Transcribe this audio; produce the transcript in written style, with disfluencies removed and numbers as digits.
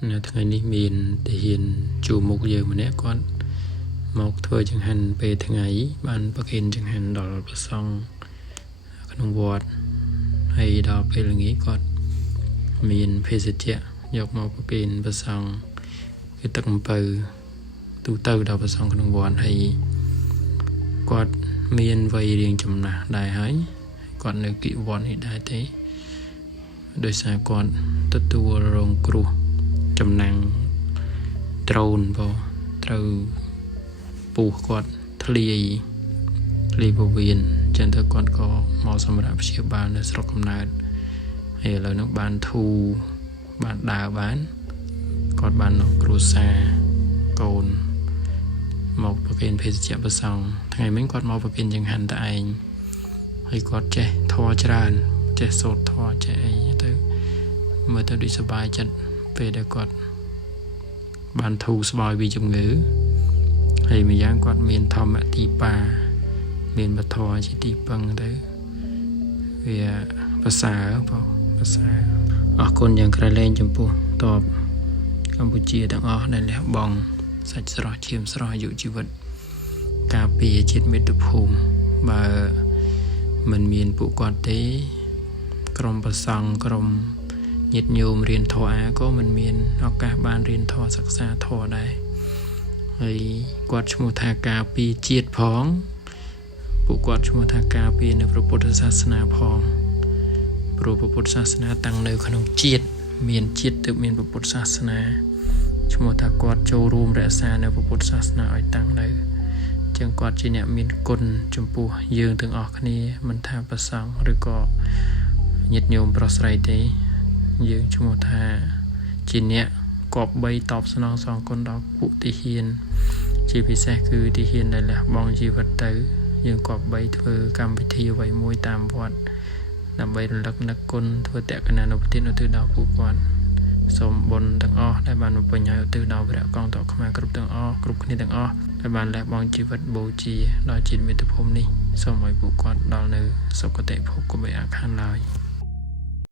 ថ្ងៃនេះមានទាហានជួមុខយើងម្នាក់គាត់មកធ្វើចង្ហាន់ពេលថ្ងៃបានប្រគេនចង្ហាន់ដល់ព្រះសង្ឃក្នុងវត្តហើយដល់ពេលល្ងាចគាត់មានភេសជ្ជៈយកមកប្រគេនព្រះសង្ឃគឺទឹកអំពៅទូទៅដល់ព្រះសង្ឃក្នុងវត្តហើយគាត់មានវ័យរៀងចំណាស់ដែរហើយគាត់នៅគិវត្តនេះដែរទេដោយសារគាត់ទទួលរងគ្រោះចំណាំងដ្រូនត្រូវពូសគាត់ធ្លាយពោះវៀនចឹងទៅគាត់ក៏មកសម្រាប់ព្យាបាលនៅស្រុកកំណើតហើយឥឡូវនោះបានធូរបានដើរបានគាត់បាននៅគ្រួសារកូនមកប្រគេនភេសជ្ជៈព្រះសង្ឃថ្ងៃមិញគាត់មកប្រគេនចង្ហាន់តែឯងហើយគាត់ចេះធម៌ច្រើនចេះសូត្រធម៌ចេះអីទៅមើលទៅដូចសប្បាយចិត្តពេលដែលគាត់បានធូរស្បើយពីជំងឺហើយម្យ៉ាងគាត់មានធម្មទីបាមានបធរជាទីពឹងទៅវាប្រសើរប្រសើរអរគុណយ៉ាងក្រៃលែងចំពោះតបកម្ពុជាទាំងអស់ដែលលះបង់សាច់ស្រស់ឈាមស្រស់អាយុជីវិតការពារជាតិមាតុភូមិបើមិនមានពួកគាត់ទេក្រុមប្រសង់ក្រុមញាតិញោមរៀនធម៌ក៏មិនមានឱកាសបានរៀនធម៌សិក្សាធម៌ដែរហើយគាត់ឈ្មោះថាការពារជាតិផងពួកគាត់ឈ្មោះថាការពារនៅព្រះពុទ្ធសាសនាផងព្រោះព្រះពុទ្ធសាសនាតាំងនៅក្នុងជាតិមានជាតិទើបមានព្រះពុទ្ធសាសនាឈ្មោះថាគាត់ចូលរួមរក្សានៅព្រះពុទ្ធសាសនាឲ្យតាំងនៅចឹងគាត់ជាអ្នកមានគុណចំពោះយើងទាំងអស់គ្នាមិនថាប្រសង់ឬក៏ញាតិញោមប្រុសស្រីទេយើងឈ្មោះថាជាអ្នកគប្បីតបស្នងសងគុណដល់ពួកទាហានជាពិសេសគឺទាហានដែលលះបង់ជីវិតទៅយើងគប្បីធ្វើកម្មវិធីអ្វីមួយតាមវត្តដើម្បីរលឹកនឹកគុណធ្វើតក្កណានុប្រទានឧទ្ទិសដល់ពួកគាត់សូមបុណ្យទាំងអស់ដែលបានបំពេញឲ្យឧទ្ទិសដល់វរៈកងទ័ពខ្មែរគ្រប់គ្នាទាំងអស់ដែលបានលះបង់ជីវិតបូជាដល់ជាតិមាតុភូមិនេះសូមឲ្យពួកគាត់ដល់នៅសុគតិភពកុំបីអាខានឡើយ